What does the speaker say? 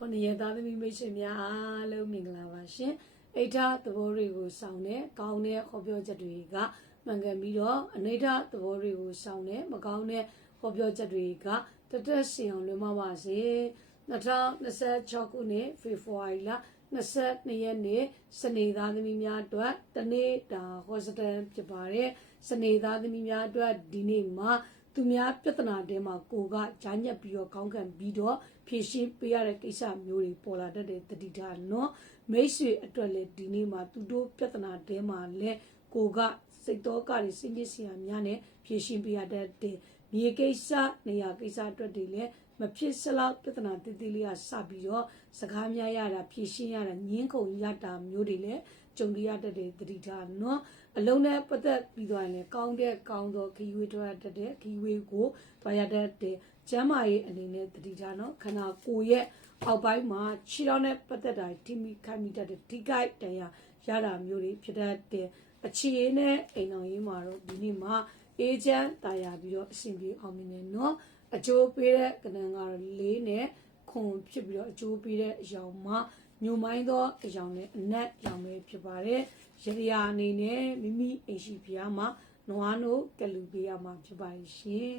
ခொနရသားသမီးမိတ်ဆွေများအားလုံးမင်္ဂလာပါရှင်အိဋ္ဌသဘောတွေကိုစောင့်တဲ့ကောင်းတဲ့ဟောပြောချက်တွေကမှန်ကန်ပြီးတော့အနိဋ္ဌသဘောတွေကိုစောင့်တဲ့မကောင်းတဲ့ဟောပြောချက်တွေကတသက်ရှင်အောင်လွင်မပါစေ2026ခုနှစ်ဖေဖော်ဝါရီလ22ရက်နေ့စနေသားသမီးများအတွက်တနေ့တာဟောစတန်ဖြစ်ပါတယ်စနေသားသမီးများအတွက်ဒီနေ့မှာသူများပြဿနာတဲမှာကိုကဂျာညက်ပြီးတော့ကောင်းခံပြီးတော့ဖြည့်ရှင်းပေးရတဲ့ကိစ္စမျိုးတွေပေါ်လာတတ်တဲ့တတိထားနော်မိတ်ဆွေအတွက်လည်းဒီနေ့မှာသူတို့ပြဿနာတဲမှာလည်းကိုကစိတ်တော်ကတွေစိတ်ညစ်စရာများနဲ့ဖြည့်ရှင်းပေးရတဲ့မြေကိစ္စနေရာကိစ္စအတွက်တွေလည်းမဖြစ်စလောက်ပြဿနာတည်တည်လေးကစပြီးတော့စကားများရတာဖြည့်ရှင်းရတာညင်းခုန်ရတာမျိုးတွေလည်းကြုံရတတ်တဲ့တတိထားနော်အလုံးနဲ့ပတ်သက်ပြီးတော့လည်းကောင်းသောခီးဝေးထွက်တတ်တဲ့ခီးဝေးကိုတွားရတတ်တဲ့ကျမ်းမာရေးအနေနဲ့တတိထားနော်ခန္ဓာကိုယ်ရဲ့အောက်ပိုင်းမှာခြေထောက်နဲ့ပတ်သက်တာထိမိခိုက်မိတတ်တဲ့ထိကိုက်တရားရတာမျိုးတွေဖြစ်တတ်တဲ့အခြေအနေနဲ့အိမ်တော်ရေးမှာတော့ဒီနေ့မှာအေဂျင့်တာယာပြီးတော့အဆင်ပြေအောင်မြင်နေနော်အကျိုးပေးတဲ့ကဏ္ဍကတော့၄နဲ့ခွန်ဖြစ်ပြီးတော့အကျိုးပေးတဲ့အရာမှာညိုမိုင်းသောအရာနဲ့အနက်ရောင်ပဲဖြစ်ပါတယ်ရရာအနေနဲ့မိမိအိမ်ရှိဖျားမှာနွားနို့ကလူပေးရမှာဖြစ်ပါရှင်